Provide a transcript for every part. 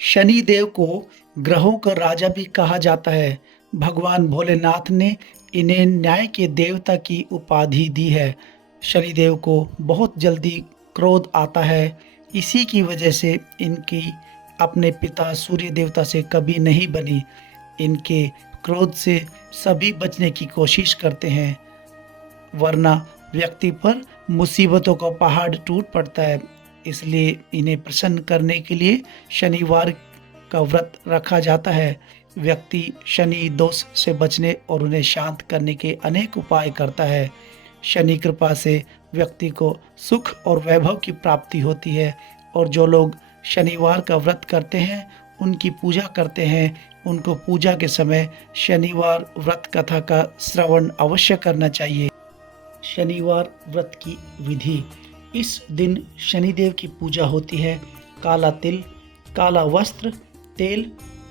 शनि देव को ग्रहों का राजा भी कहा जाता है। भगवान भोलेनाथ ने इन्हें न्याय के देवता की उपाधि दी है। शनि देव को बहुत जल्दी क्रोध आता है। इसी की वजह से इनकी अपने पिता सूर्य देवता से कभी नहीं बनी। इनके क्रोध से सभी बचने की कोशिश करते हैं, वरना व्यक्ति पर मुसीबतों का पहाड़ टूट पड़ता है। इसलिए इन्हें प्रसन्न करने के लिए शनिवार का व्रत रखा जाता है। व्यक्ति शनि दोष से बचने और उन्हें शांत करने के अनेक उपाय करता है। शनि कृपा से व्यक्ति को सुख और वैभव की प्राप्ति होती है, और जो लोग शनिवार का व्रत करते हैं, उनकी पूजा करते हैं, उनको पूजा के समय शनिवार व्रत कथा का श्रवण अवश्य करना चाहिए। शनिवार व्रत की विधि। इस दिन शनिदेव की पूजा होती है। काला तिल, काला वस्त्र, तेल,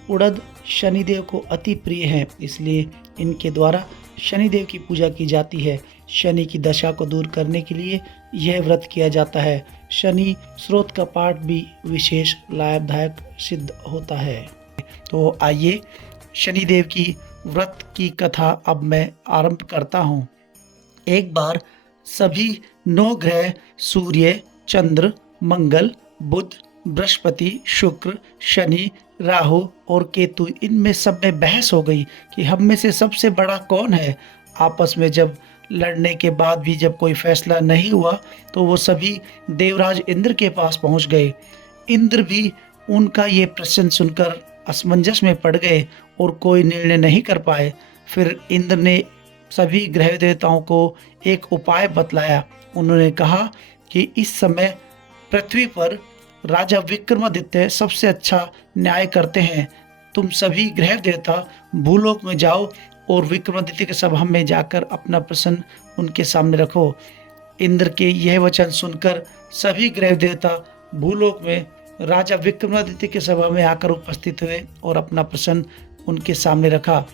उड़द शनिदेव को अति प्रिय हैं, इसलिए इनके द्वारा शनिदेव की पूजा की जाती है। शनि की दशा को दूर करने के लिए यह व्रत किया जाता है। शनि स्रोत का पाठ भी विशेष लाभदायक सिद्ध होता है। तो आइए शनिदेव की व्रत की कथा अब मैं आरंभ करता हूँ। एक बार सभी 9 ग्रह सूर्य, चंद्र, मंगल, बुध, बृहस्पति, शुक्र, शनि, राहु और केतु, इनमें सब में बहस हो गई कि हम में से सबसे बड़ा कौन है। आपस में जब लड़ने के बाद भी जब कोई फैसला नहीं हुआ, तो वो सभी देवराज इंद्र के पास पहुंच गए। इंद्र भी उनका ये प्रश्न सुनकर असमंजस में पड़ गए और कोई निर्णय नहीं कर पाए। फिर इंद्र ने सभी ग्रह देवताओं को एक उपाय बतलाया। उन्होंने कहा कि इस समय पृथ्वी पर राजा विक्रमादित्य सबसे अच्छा न्याय करते हैं। तुम सभी ग्रह देवता भूलोक में जाओ और विक्रमादित्य के सभा में जाकर अपना प्रश्न उनके सामने रखो। इंद्र के यह वचन सुनकर सभी ग्रह देवता भूलोक में राजा विक्रमादित्य के सभा में आकर उपस्थित हुए और अपना प्रश्न उनके सामने रखा।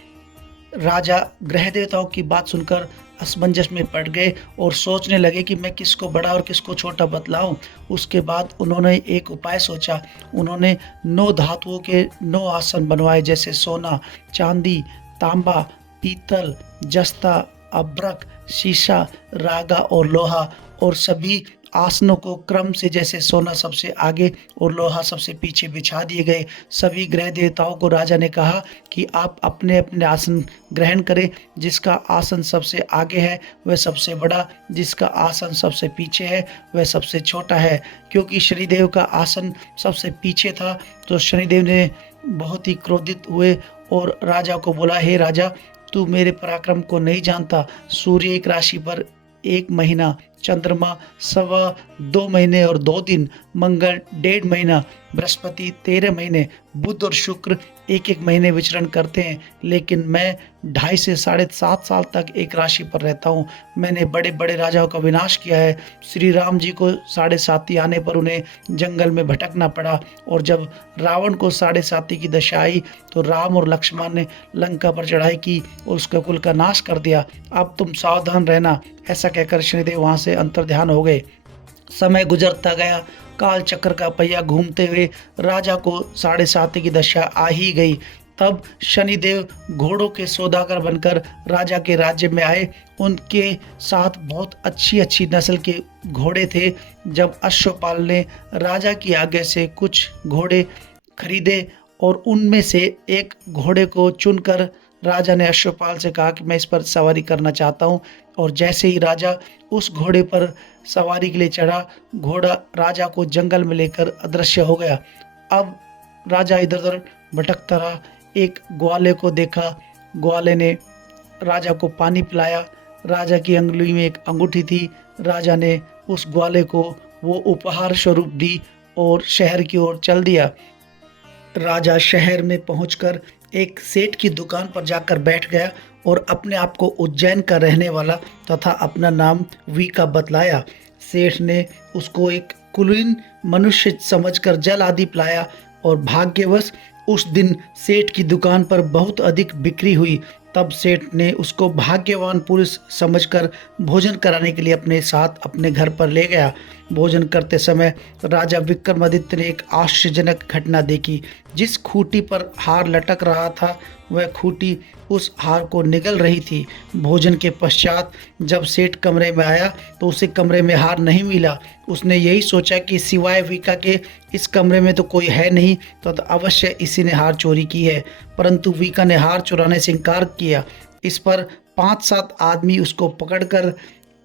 राजा ग्रह देवताओं की बात सुनकर असमंजस में पड़ गए और सोचने लगे कि मैं किसको बड़ा और किसको छोटा बतलाऊं। उसके बाद उन्होंने एक उपाय सोचा। उन्होंने 9 धातुओं के 9 आसन बनवाए, जैसे सोना, चांदी, तांबा, पीतल, जस्ता, अभ्रक, शीशा, रागा और लोहा, और सभी आसनों को क्रम से, जैसे सोना सबसे आगे और लोहा सबसे पीछे बिछा दिए गए। सभी ग्रह देवताओं को राजा ने कहा कि आप अपने अपने आसन ग्रहण करें। जिसका आसन सबसे आगे है वह सबसे बड़ा, जिसका आसन सबसे पीछे है वह सबसे छोटा है। क्योंकि शनिदेव का आसन सबसे पीछे था, तो शनिदेव ने बहुत ही क्रोधित हुए और राजा को बोला, हे राजा, तू मेरे पराक्रम को नहीं जानता। सूर्य एक राशि पर 1 महीना, चंद्रमा 2.25 महीने और 2 दिन, मंगल 1.5 महीना, बृहस्पति 13 महीने, बुध और शुक्र 1-1 महीने विचरण करते हैं, लेकिन मैं 2.5 से 7.5 साल तक एक राशि पर रहता हूँ। मैंने बड़े बड़े राजाओं का विनाश किया है। श्री राम जी को 7.5 आने पर उन्हें जंगल में भटकना पड़ा, और जब रावण को 7.5 की दशा आई तो राम और लक्ष्मण ने लंका पर चढ़ाई की और उसके कुल का नाश कर दिया। अब तुम सावधान रहना। ऐसा कहकर शनिदेव वहाँ से अंतर्ध्यान हो गए। समय गुजरता गया। काल चक्र का पहिया घूमते हुए राजा को 7.5 की दशा आ ही गई। तब शनिदेव घोड़ों के सौदागर बनकर राजा के राज्य में आए। उनके साथ बहुत अच्छी अच्छी नस्ल के घोड़े थे। जब अश्वपाल ने राजा की आज्ञा से कुछ घोड़े खरीदे और उनमें से एक घोड़े को चुनकर राजा ने अश्वपाल से कहा कि मैं इस पर सवारी करना चाहता हूँ। और जैसे ही राजा उस घोड़े पर सवारी के लिए चढ़ा, घोड़ा राजा को जंगल में लेकर अदृश्य हो गया। अब राजा इधर उधर भटकता रहा। एक ग्वाले को देखा। ग्वाले ने राजा को पानी पिलाया। राजा की अंगुली में एक अंगूठी थी। राजा ने उस ग्वाले को वो उपहार स्वरूप दी और शहर की ओर चल दिया। राजा शहर में पहुंचकर एक सेठ की दुकान पर जाकर बैठ गया और अपने आप को उज्जैन का रहने वाला तथा अपना नाम वी का बतलाया। सेठ ने उसको एक कुलीन मनुष्य समझकर जल आदि पिलाया, और भाग्यवश उस दिन सेठ की दुकान पर बहुत अधिक बिक्री हुई। तब सेठ ने उसको भाग्यवान पुरुष समझकर भोजन कराने के लिए अपने साथ अपने घर पर ले गया। भोजन करते समय राजा विक्रमादित्य ने एक आश्चर्यजनक घटना देखी। जिस खूंटी पर हार लटक रहा था वह खूंटी उस हार को निगल रही थी। भोजन के पश्चात जब सेठ कमरे में आया तो उसे कमरे में हार नहीं मिला। उसने यही सोचा कि सिवाय वीका के इस कमरे में तो कोई है नहीं, तो अवश्य इसी ने हार चोरी की है। परंतु वीका ने हार चुराने से इनकार किया। इस पर 5-7 आदमी उसको पकड़कर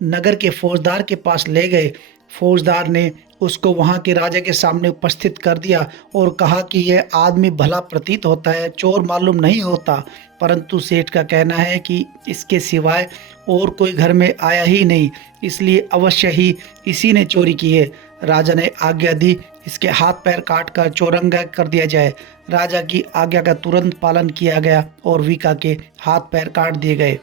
नगर के फौजदार के पास ले गए। फौजदार ने उसको वहाँ के राजा के सामने उपस्थित कर दिया और कहा कि यह आदमी भला प्रतीत होता है, चोर मालूम नहीं होता, परंतु सेठ का कहना है कि इसके सिवाय और कोई घर में आया ही नहीं, इसलिए अवश्य ही इसी ने चोरी की है। राजा ने आज्ञा दी, इसके हाथ पैर काट कर चौरंगा कर दिया जाए। राजा की आज्ञा का तुरंत पालन किया गया और वीका के हाथ पैर काट दिए गए।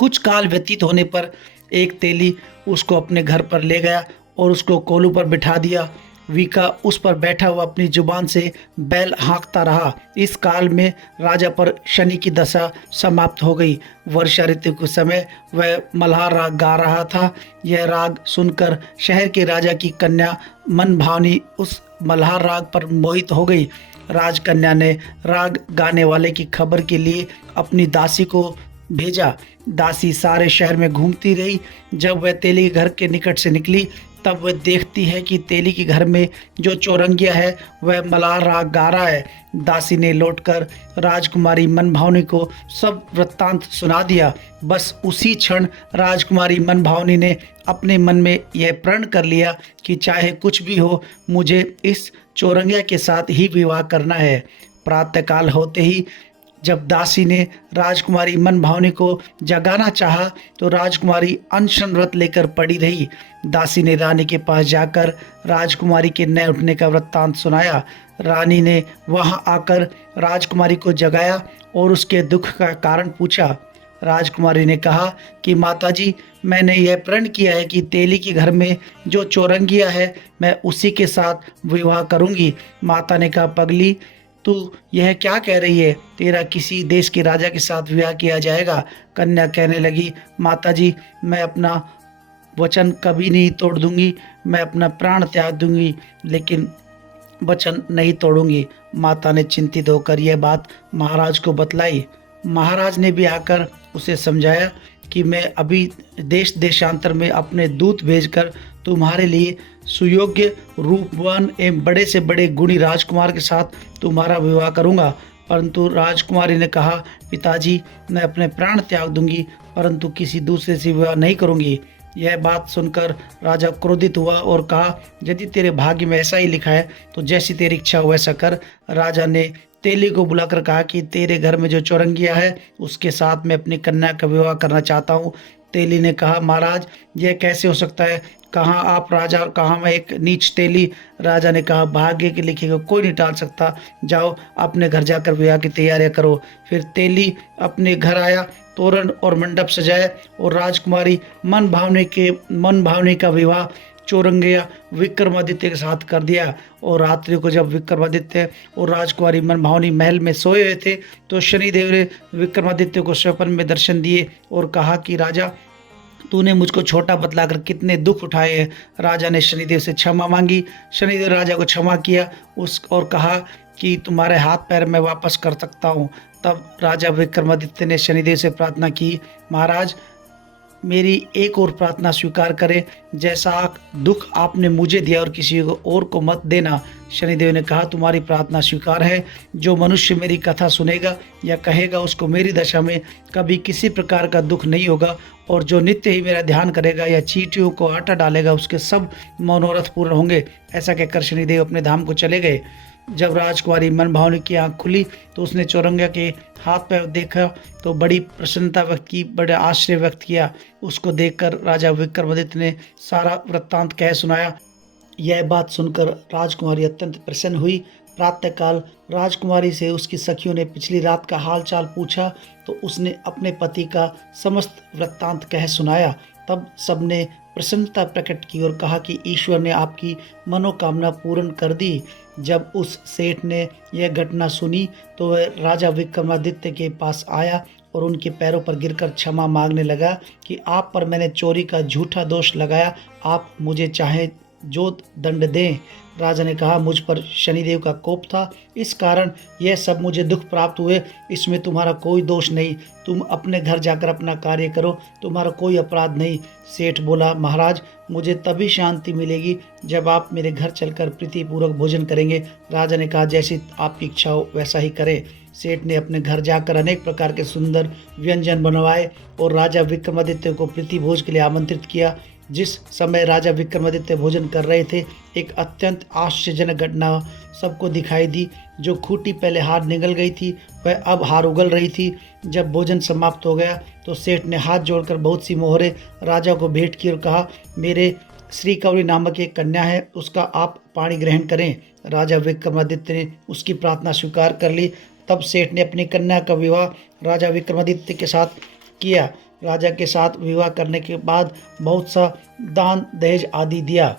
कुछ काल व्यतीत होने पर एक तेली उसको अपने घर पर ले गया और उसको कोलू पर बिठा दिया। वीका उस पर बैठा हुआ अपनी जुबान से बैल हाँकता रहा। इस काल में राजा पर शनि की दशा समाप्त हो गई। वर्षा ऋतु के समय वह मल्हार राग गा रहा था। यह राग सुनकर शहर के राजा की कन्या मन भावनी उस मल्हार राग पर मोहित हो गई। राजकन्या ने राग गाने वाले की खबर के लिए अपनी दासी को भेजा। दासी सारे शहर में घूमती रही। जब वह तेली के घर के निकट से निकली तब वह देखती है कि तेली के घर में जो चौरंगिया है वह मल्हार राग गा रहा है। दासी ने लौटकर राजकुमारी मनभावनी को सब वृत्तांत सुना दिया। बस उसी क्षण राजकुमारी मनभावनी ने अपने मन में यह प्रण कर लिया कि चाहे कुछ भी हो, मुझे इस चौरंगिया के साथ ही विवाह करना है। प्रातःकाल होते ही जब दासी ने राजकुमारी मनभावनी को जगाना चाहा तो राजकुमारी अनशन व्रत लेकर पड़ी रही। दासी ने रानी के पास जाकर राजकुमारी के न उठने का वृत्तांत सुनाया। रानी ने वहां आकर राजकुमारी को जगाया और उसके दुख का कारण पूछा। राजकुमारी ने कहा कि माताजी, मैंने यह प्रण किया है कि तेली के घर में जो चौरंगिया है मैं उसी के साथ विवाह करूंगी। माता ने कहा, पगली, तू यह क्या कह रही है? तेरा किसी देश के राजा के साथ विवाह किया जाएगा। कन्या कहने लगी, माताजी, मैं अपना वचन कभी नहीं तोड़ दूंगी, मैं अपना प्राण त्याग दूंगी, लेकिन वचन नहीं तोड़ूंगी। माता ने चिंतित होकर यह बात महाराज को बतलाई। महाराज ने भी आकर उसे समझाया कि मैं अभी देश देशांतर में अपने दूत भेजकर तुम्हारे लिए सुयोग्य, रूपवान एवं बड़े से बड़े गुणी राजकुमार के साथ तुम्हारा विवाह करूंगा। परंतु राजकुमारी ने कहा, पिताजी, मैं अपने प्राण त्याग दूंगी, परंतु किसी दूसरे से विवाह नहीं करूंगी। यह बात सुनकर राजा क्रोधित हुआ और कहा, यदि तेरे भाग्य में ऐसा ही लिखा है तो जैसी तेरी इच्छा हो वैसा कर। राजा ने तेली को बुलाकर कहा कि तेरे घर में जो चौरंगिया है उसके साथ मैं अपनी कन्या का विवाह करना चाहता हूँ। तेली ने कहा, महाराज, यह कैसे हो सकता है? कहाँ आप राजा और कहाँ मैं एक नीच तेली। राजा ने कहा, भाग्य के लिखे को कोई नहीं टाल सकता, जाओ अपने घर जाकर विवाह की तैयारियां करो। फिर तेली अपने घर आया, तोरण और मंडप सजाए और राजकुमारी मन भावनी का विवाह चौरंगिया विक्रमादित्य के साथ कर दिया। और रात्रि को जब विक्रमादित्य और राजकुमारी मनभावनी महल में सोए हुए थे तो शनिदेव ने विक्रमादित्य को स्वप्न में दर्शन दिए और कहा कि राजा, तूने मुझको छोटा बतलाकर कितने दुख उठाए हैं। राजा ने शनिदेव से क्षमा मांगी। शनिदेव राजा को क्षमा किया और कहा कि तुम्हारे हाथ पैर मैं वापस कर सकता हूँ। तब राजा विक्रमादित्य ने शनिदेव से प्रार्थना की, महाराज, मेरी एक और प्रार्थना स्वीकार करें, जैसा दुख आपने मुझे दिया और किसी और को मत देना। शनिदेव ने कहा, तुम्हारी प्रार्थना स्वीकार है। जो मनुष्य मेरी कथा सुनेगा या कहेगा उसको मेरी दशा में कभी किसी प्रकार का दुख नहीं होगा, और जो नित्य ही मेरा ध्यान करेगा या चींटियों को आटा डालेगा उसके सब मनोरथ पूर्ण होंगे। ऐसा कहकर शनिदेव अपने धाम को चले गए। जब राजकुमारी मनभावनी की आंख खुली तो उसने चौरंगिया के हाथ पैर देखा तो बड़ी प्रसन्नता व्यक्त की, बड़ा आश्चर्य व्यक्त किया। उसको देखकर राजा विक्रमादित्य ने सारा वृत्तांत कह सुनाया। यह बात सुनकर राजकुमारी अत्यंत प्रसन्न हुई। प्रातःकाल राजकुमारी से उसकी सखियों ने पिछली रात का हाल चाल पूछा तो उसने अपने पति का समस्त वृत्तांत कह सुनाया। तब सबने प्रसन्नता प्रकट की और कहा कि ईश्वर ने आपकी मनोकामना पूर्ण कर दी। जब उस सेठ ने यह घटना सुनी तो वह राजा विक्रमादित्य के पास आया और उनके पैरों पर गिरकर क्षमा मांगने लगा कि आप पर मैंने चोरी का झूठा दोष लगाया, आप मुझे चाहे जो दंड दें। राजा ने कहा, मुझ पर शनिदेव का कोप था, इस कारण यह सब मुझे दुख प्राप्त हुए, इसमें तुम्हारा कोई दोष नहीं। तुम अपने घर जाकर अपना कार्य करो, तुम्हारा कोई अपराध नहीं। सेठ बोला, महाराज मुझे तभी शांति मिलेगी जब आप मेरे घर चलकर प्रीतिपूर्वक भोजन करेंगे। राजा ने कहा, जैसी आपकी इच्छा हो वैसा ही करें। सेठ ने अपने घर जाकर अनेक प्रकार के सुंदर व्यंजन बनवाए और राजा विक्रमादित्य को प्रीति भोज के लिए आमंत्रित किया। जिस समय राजा विक्रमादित्य भोजन कर रहे थे, एक अत्यंत आश्चर्यजनक घटना सबको दिखाई दी। जो खूंटी पहले हार निगल गई थी, वह अब हार उगल रही थी। जब भोजन समाप्त हो गया तो सेठ ने हाथ जोड़कर बहुत सी मोहरें राजा को भेंट की और कहा, मेरे श्री कौरी नामक एक कन्या है, उसका आप पाणी ग्रहण करें। राजा विक्रमादित्य ने उसकी प्रार्थना स्वीकार कर ली। तब सेठ ने अपनी कन्या का विवाह राजा विक्रमादित्य के साथ किया। राजा के साथ विवाह करने के बाद बहुत सा दान दहेज आदि दिया।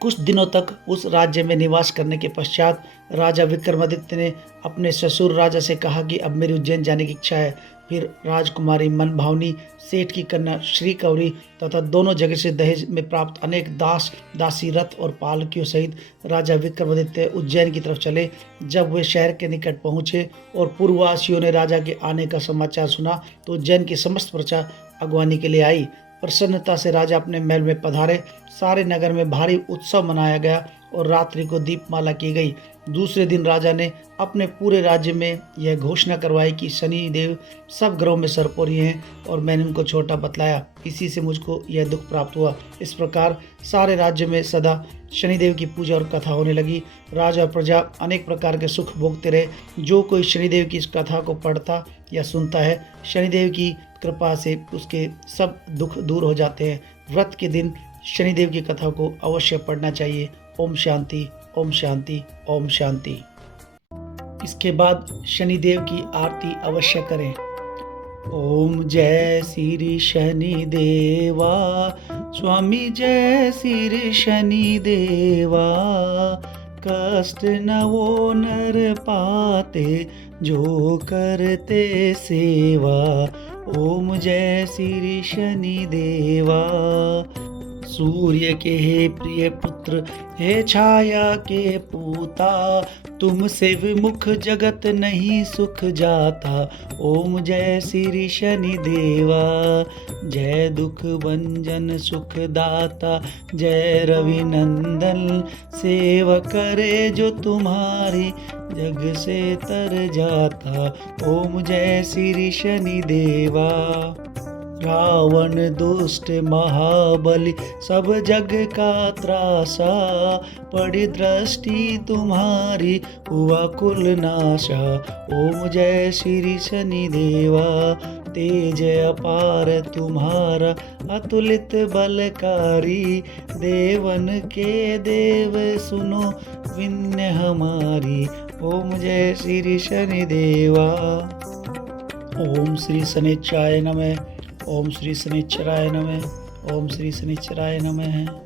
कुछ दिनों तक उस राज्य में निवास करने के पश्चात राजा विक्रमादित्य ने अपने ससुर राजा से कहा कि अब मेरी उज्जैन जाने की इच्छा है। फिर राजकुमारी मनभावनी, सेठ की कन्या श्री कौरी तथा दोनों जगह से दहेज में प्राप्त अनेक दास दासी, रथ और पालकियों सहित राजा विक्रमादित्य उज्जैन की तरफ चले। जब वे शहर के निकट पहुँचे और पूर्ववासियों ने राजा के आने का समाचार सुना तो उज्जैन की समस्त प्रजा अगवानी के लिए आई। प्रसन्नता से राजा अपने महल में पधारे। सारे नगर में भारी उत्सव मनाया गया और रात्रि को दीपमाला की गई। दूसरे दिन राजा ने अपने पूरे राज्य में यह घोषणा करवाई कि शनि देव सब ग्रहों में सर्पोरी हैं और मैंने उनको छोटा बतलाया, इसी से मुझको यह दुख प्राप्त हुआ। इस प्रकार सारे राज्य में सदा शनिदेव की पूजा और कथा होने लगी। राजा और प्रजा अनेक प्रकार के सुख भोगते रहे। जो कोई शनिदेव की इस कथा को पढ़ता या सुनता है, शनिदेव की कृपा से उसके सब दुख दूर हो जाते हैं। व्रत के दिन शनिदेव की कथा को अवश्य पढ़ना चाहिए। ओम शांति, ओम शांति, ओम शांति। इसके बाद शनिदेव की आरती अवश्य करें। ओम जय श्री शनि देवा, स्वामी जय श्री शनि देवा। कष्ट न वो नर पाते जो करते सेवा। ओम जय श्री शनि देवा। सूर्य के हे प्रिय पुत्र, हे छाया के पूता, तुमसे विमुख जगत नहीं सुख जाता। ओम जय श्री शनि देवा। जय दुख भंजन सुख दाता, जय रवि नंदन। सेवा करे जो तुम्हारी, जग से तर जाता। ओम जय श्री शनि देवा। रावण दुष्ट महाबली, सब जग का त्रासा। पड़ी दृष्टि तुम्हारी, हुआ कुल नाशा। ओम जय श्री शनि देवा। तेज अपार तुम्हारा, अतुलित बलकारी। देवन के देव सुनो, विन्य हमारी। ओम जय श्री शनि देवा। ओम श्री शनिच्चाय नमः। ओम श्री शनिश्चराय नमः। ओम श्री शनिश्चराय नमः।